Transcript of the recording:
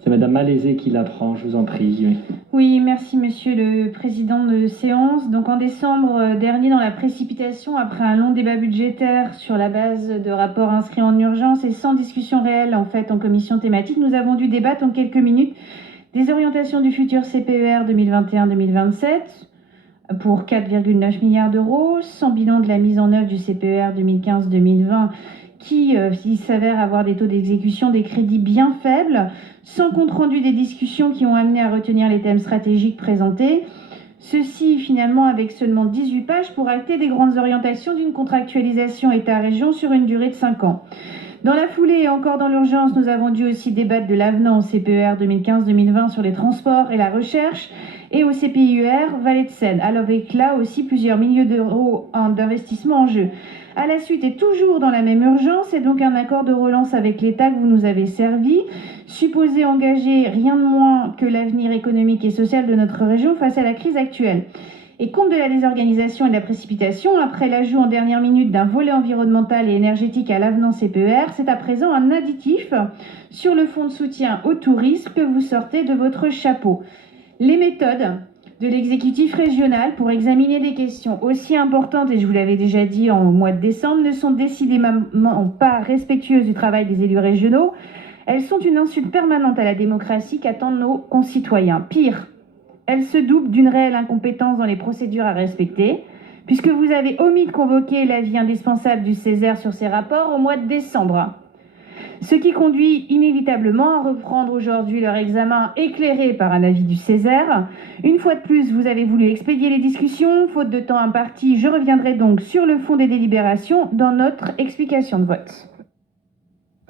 C'est Madame Malaisé qui la prend, je vous en prie. Oui. Oui, merci Monsieur le Président de séance. Donc en décembre dernier, dans la précipitation, après un long débat budgétaire sur la base de rapports inscrits en urgence et sans discussion réelle en fait en commission thématique, nous avons dû débattre en quelques minutes des orientations du futur CPER 2021-2027 pour 4,9 milliards d'euros, sans bilan de la mise en œuvre du CPER 2015-2020 qui s'avère avoir des taux d'exécution des crédits bien faibles, sans compte-rendu des discussions qui ont amené à retenir les thèmes stratégiques présentés. Ceci, finalement, avec seulement 18 pages pour acter des grandes orientations d'une contractualisation État-région sur une durée de 5 ans. Dans la foulée et encore dans l'urgence, nous avons dû aussi débattre de l'avenant au CPER 2015-2020 sur les transports et la recherche et au CPIUR Vallée de Seine, avec là aussi plusieurs milliers d'euros d'investissement en jeu. À la suite et toujours dans la même urgence, et donc un accord de relance avec l'État que vous nous avez servi, supposé engager rien de moins que l'avenir économique et social de notre région face à la crise actuelle. Et compte de la désorganisation et de la précipitation, après l'ajout en dernière minute d'un volet environnemental et énergétique à l'avenant CPER, c'est à présent un additif sur le fonds de soutien au tourisme que vous sortez de votre chapeau. Les méthodes de l'exécutif régional pour examiner des questions aussi importantes, et je vous l'avais déjà dit en mois de décembre, ne sont décidément pas respectueuses du travail des élus régionaux. Elles sont une insulte permanente à la démocratie qu'attendent nos concitoyens. Pire, elles se doublent d'une réelle incompétence dans les procédures à respecter, puisque vous avez omis de convoquer l'avis indispensable du Césaire sur ces rapports au mois de décembre. Ce qui conduit inévitablement à reprendre aujourd'hui leur examen éclairé par un avis du Césaire. Une fois de plus, vous avez voulu expédier les discussions. Faute de temps imparti, je reviendrai donc sur le fond des délibérations dans notre explication de vote.